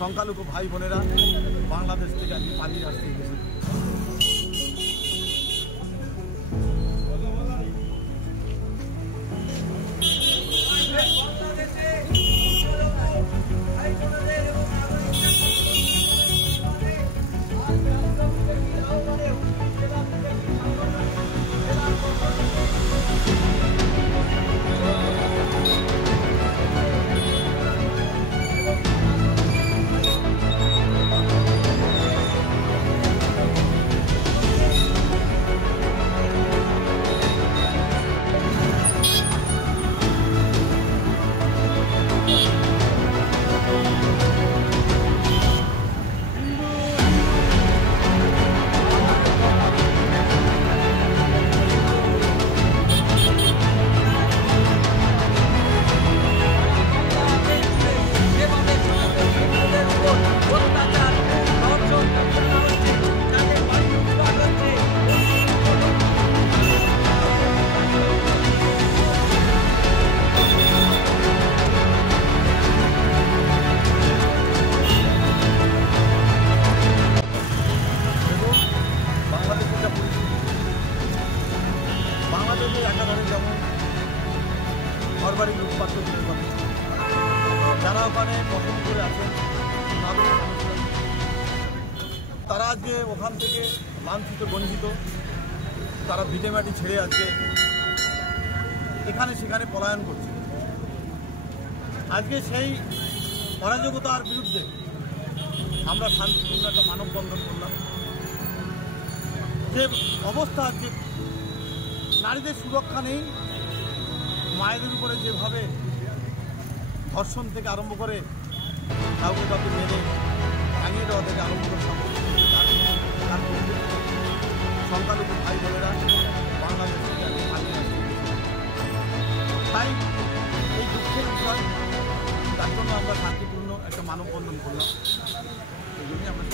সংখ্যালঘু ভাই বোনেরা বাংলাদেশ থেকে আজকে পালিয়ে আসতে গেছে। বাংলাদেশের একাধারে যেমন ঘরবাড়ি লুটপাট করে যারা ওখানে পছন্দ করে আছেন তারা আজকে ওখান থেকে লাঞ্ছিত বঞ্চিত, তারা ভিটেমাটি ছেড়ে আজকে এখানে সেখানে পলায়ন করছে। আজকে সেই অরাজকতার বিরুদ্ধে আমরা শান্তিপূর্ণ একটা মানববন্ধন করলাম। যে অবস্থা আজকে নারীদের সুরক্ষা নেই, মায়েদের উপরে যেভাবে ধর্ষণ থেকে আরম্ভ করে কাউকে কাউকে মেরে ভাঙিয়ে দেওয়া থেকে আরম্ভ করে তার মধ্যে সংখ্যালঘু ভাই বোনেরা বাংলাদেশ থেকে পালিয়ে আসছে। তাই এই দুঃখের বিষয়, তার জন্য আমরা শান্তিপূর্ণ একটা মানববন্ধন করলাম। এই জন্যই আমরা